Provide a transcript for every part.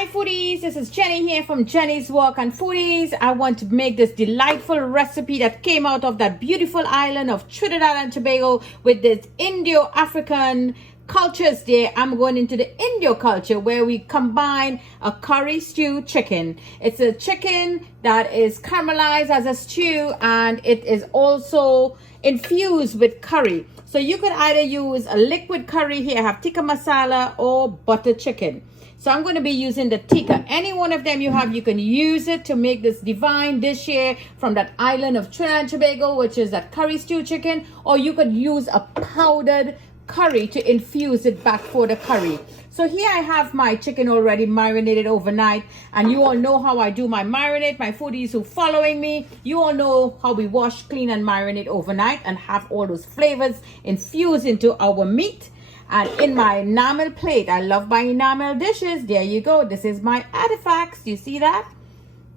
Hi foodies, this is Jenny here from Jenny's Walk. And foodies, I want to make this delightful recipe that came out of that beautiful island of Trinidad and Tobago with this Indo-African cultures there. I'm going into the Indo culture where we combine a curry stew chicken. It's a chicken that is caramelized as a stew and it is also infused with curry. So you could either use a liquid curry here, I have tikka masala, or butter chicken. So I'm going to be using the tikka. Any one of them you have, you can use it to make this divine dish here from that island of Trinidad and Tobago, which is that curry stew chicken, or you could use a powdered curry to infuse it back for the curry. So here I have my chicken already marinated overnight, and you all know how I do my marinade. My foodies who following me, you all know how we wash, clean, and marinate overnight and have all those flavors infused into our meat. And in my enamel plate, I love my enamel dishes. There you go. This is my artifacts. You see that?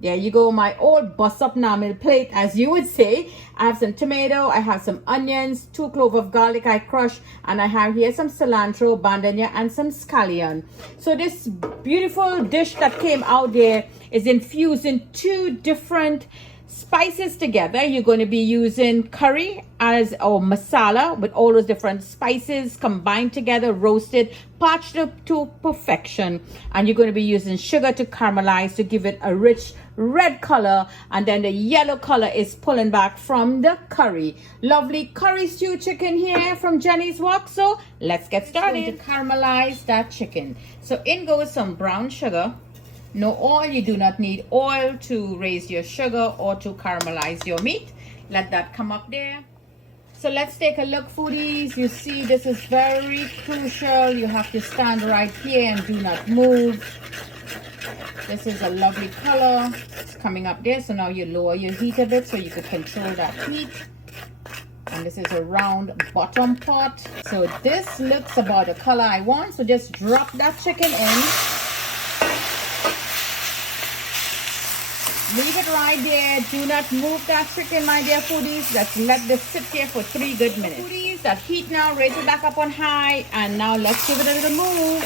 There you go, my old bust-up enamel plate, as you would say. I have some tomato, I have some onions, 2 cloves of garlic I crushed, and I have here some cilantro, bandanya, and some scallion. So this beautiful dish that came out there is infused in 2 different spices together. You're going to be using curry as or masala with all those different spices combined together, roasted, parched to perfection. And you're going to be using sugar to caramelize to give it a rich red color, and then the yellow color is pulling back from the curry. Lovely curry stew chicken here from Jenny's Walk. So let's get started. Going to caramelize that chicken. So in goes some brown sugar. No oil. You do not need oil to raise your sugar or to caramelize your meat. Let that come up there. So let's take a look, foodies. You see this is very crucial. You have to stand right here and do not move. This is a lovely color. It's coming up there. So now you lower your heat a bit so you can control that heat. And this is a round bottom pot. So this looks about the color I want. So just drop that chicken in. Leave it right there. Do not move that chicken, my dear foodies. Let's let this sit there for 3 good minutes. Foodies, that heat now, raise it back up on high. And now let's give it a little move.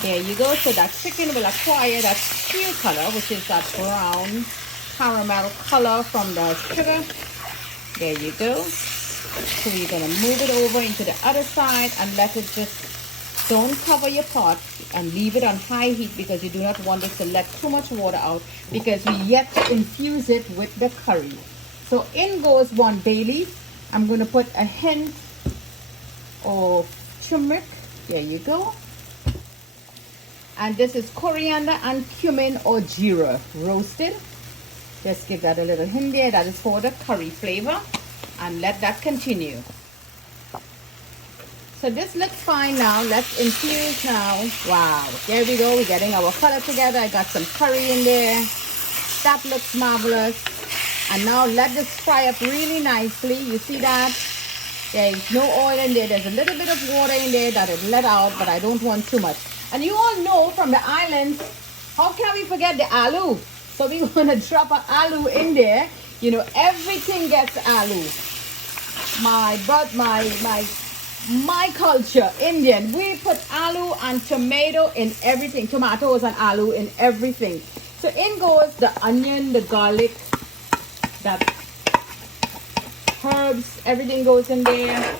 There you go. So that chicken will acquire that stew color, which is that brown caramel color from the sugar. There you go. So you're going to move it over into the other side and let it just, don't cover your pot and leave it on high heat because you do not want it to let too much water out because we yet to infuse it with the curry. So in goes 1 bay leaf. I'm going to put a hint of turmeric. There you go. And this is coriander and cumin or jeera roasted. Just give that a little hint there. That is for the curry flavor. And let that continue. So this looks fine now. Let's infuse now. Wow. There we go. We're getting our color together. I got some curry in there. That looks marvelous. And now let this fry up really nicely. You see that? There is no oil in there. There's a little bit of water in there that is let out, but I don't want too much. And you all know from the islands, how can we forget the alloo? So we're going to drop an alloo in there. You know, everything gets alloo. My culture, Indian, we put alloo and tomato in everything. Tomatoes and alloo in everything. So in goes the onion, the garlic, that herbs, everything goes in there.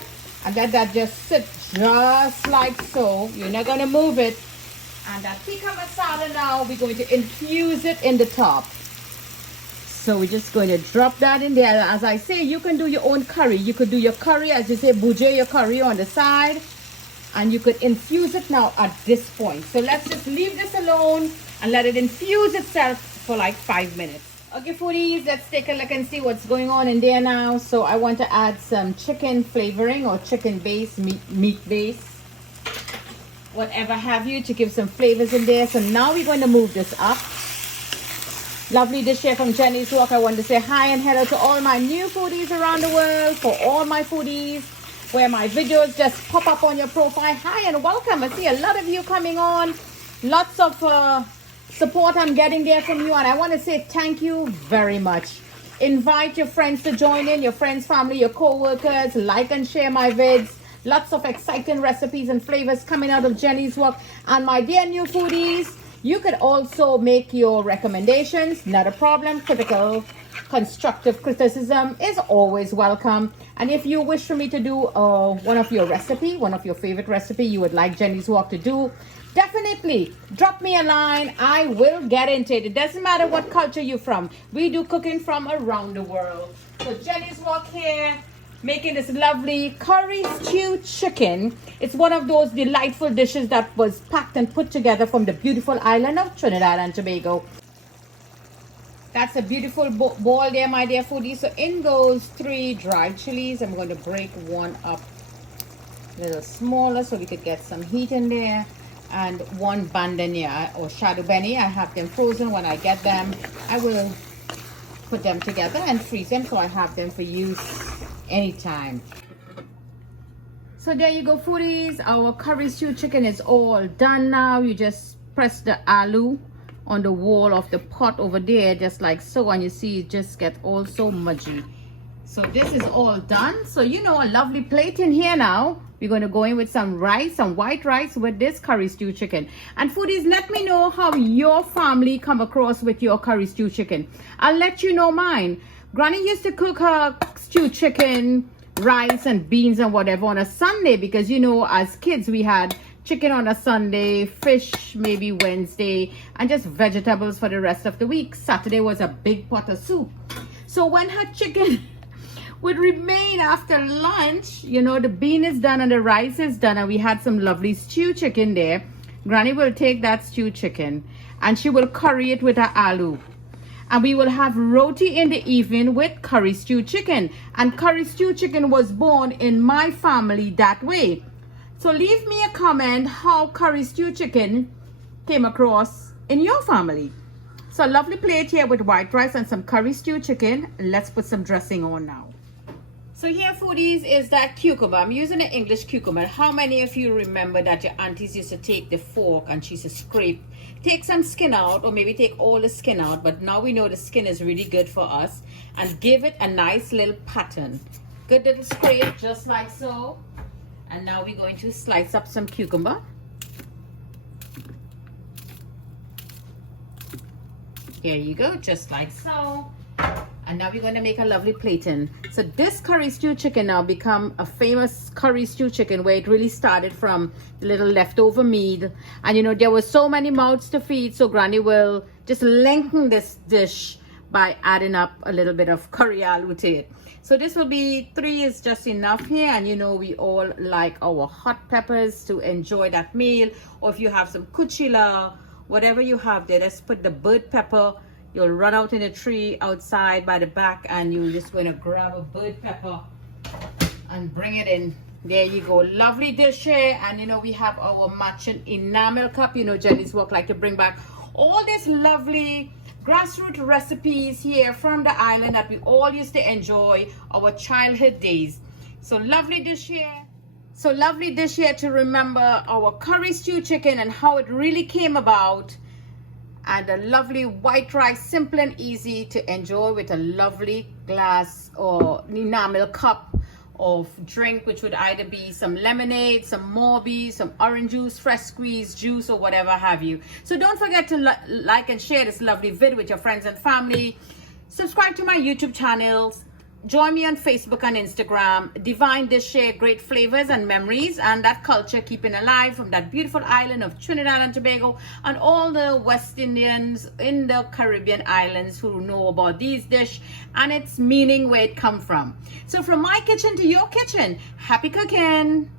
And let that just sit just like so. You're not going to move it. And that tikka masala now, we're going to infuse it in the top. So we're just going to drop that in there. As I say, you can do your own curry. You could do your curry, as you say, bujay your curry on the side. And you could infuse it now at this point. So let's just leave this alone and let it infuse itself for like 5 minutes. Okay, foodies, let's take a look and see what's going on in there now. So I want to add some chicken flavoring or chicken base, meat base, whatever have you, to give some flavors in there. So now we're going to move this up. Lovely dish here from Jenny's Walk. I want to say hi and hello to all my new foodies around the world. For all my foodies where my videos just pop up on your profile, hi and welcome. I see a lot of you coming on. Lots of support I'm getting there from you, and I want to say thank you very much. Invite your friends to join in, your friends, family, your co-workers. Like and share my vids. Lots of exciting recipes and flavors coming out of Jenny's Walk. And my dear new foodies, You could also make your recommendations, not a problem. Critical, constructive criticism is always welcome. And if you wish for me to do one of your favorite recipe you would like Jenny's Walk to do, definitely drop me a line. I will get into it. It doesn't matter what culture you're from. We do cooking from around the world. So Jenny's Walk here, making this lovely curry stew chicken. It's one of those delightful dishes that was packed and put together from the beautiful island of Trinidad and Tobago. That's a beautiful bowl there, my dear foodies. So in goes 3 dried chilies. I'm going to break one up a little smaller so we could get some heat in there. And 1 bandania or shadow benny. I have them frozen. When I get them, I will put them together and freeze them so I have them for use anytime. So there you go, foodies. Our curry stew chicken is all done now. You just press the alloo on the wall of the pot over there, just like so, and you see it just get all so mudgy. So this is all done. So you know, a lovely plate in here now. We're going to go in with some rice, some white rice with this curry stew chicken. And foodies, let me know how your family come across with your curry stew chicken. I'll let you know mine. Granny used to cook her stew chicken, rice and beans and whatever on a Sunday, because you know, as kids we had chicken on a Sunday, fish maybe Wednesday, and just vegetables for the rest of the week. Saturday was a big pot of soup. So when her chicken would remain after lunch, you know, the bean is done and the rice is done, and we had some lovely stew chicken there. Granny will take that stew chicken and she will curry it with her alloo. And we will have roti in the evening with curry stew chicken. And curry stew chicken was born in my family that way. So leave me a comment how curry stew chicken came across in your family. So a lovely plate here with white rice and some curry stew chicken. Let's put some dressing on now. So here, foodies, is that cucumber. I'm using an English cucumber. How many of you remember that your aunties used to take the fork and she used to scrape, take some skin out, or maybe take all the skin out, but now we know the skin is really good for us, and give it a nice little pattern. Good little scrape, just like so. And now we're going to slice up some cucumber. Here you go, just like so. And now we're going to make a lovely plating. So this curry stew chicken now become a famous curry stew chicken, where it really started from little leftover meat. And you know, there were so many mouths to feed, so Granny will just lengthen this dish by adding up a little bit of coriander to it. So this will be 3 is just enough here. And you know, we all like our hot peppers to enjoy that meal. Or if you have some kuchila, whatever you have there, let's put the bird pepper. You'll run out in a tree outside by the back and you're just going to grab a bird pepper and bring it in. There you go. Lovely dish here. And you know, we have our matching enamel cup. You know, Jenny's Walk like to bring back all these lovely grassroots recipes here from the island that we all used to enjoy our childhood days. So lovely dish here. So lovely dish here to remember our curry stew chicken and how it really came about. And a lovely white rice, simple and easy to enjoy with a lovely glass or enamel cup of drink, which would either be some lemonade, some Morbi, some orange juice, fresh squeezed juice, or whatever have you. So don't forget to like and share this lovely vid with your friends and family. Subscribe to my YouTube channels. Join me on Facebook and Instagram. Divine Dish Share, great flavors and memories and that culture keeping alive from that beautiful island of Trinidad and Tobago, and all the West Indians in the Caribbean islands who know about these dish and its meaning, where it come from. So from my kitchen to your kitchen, happy cooking.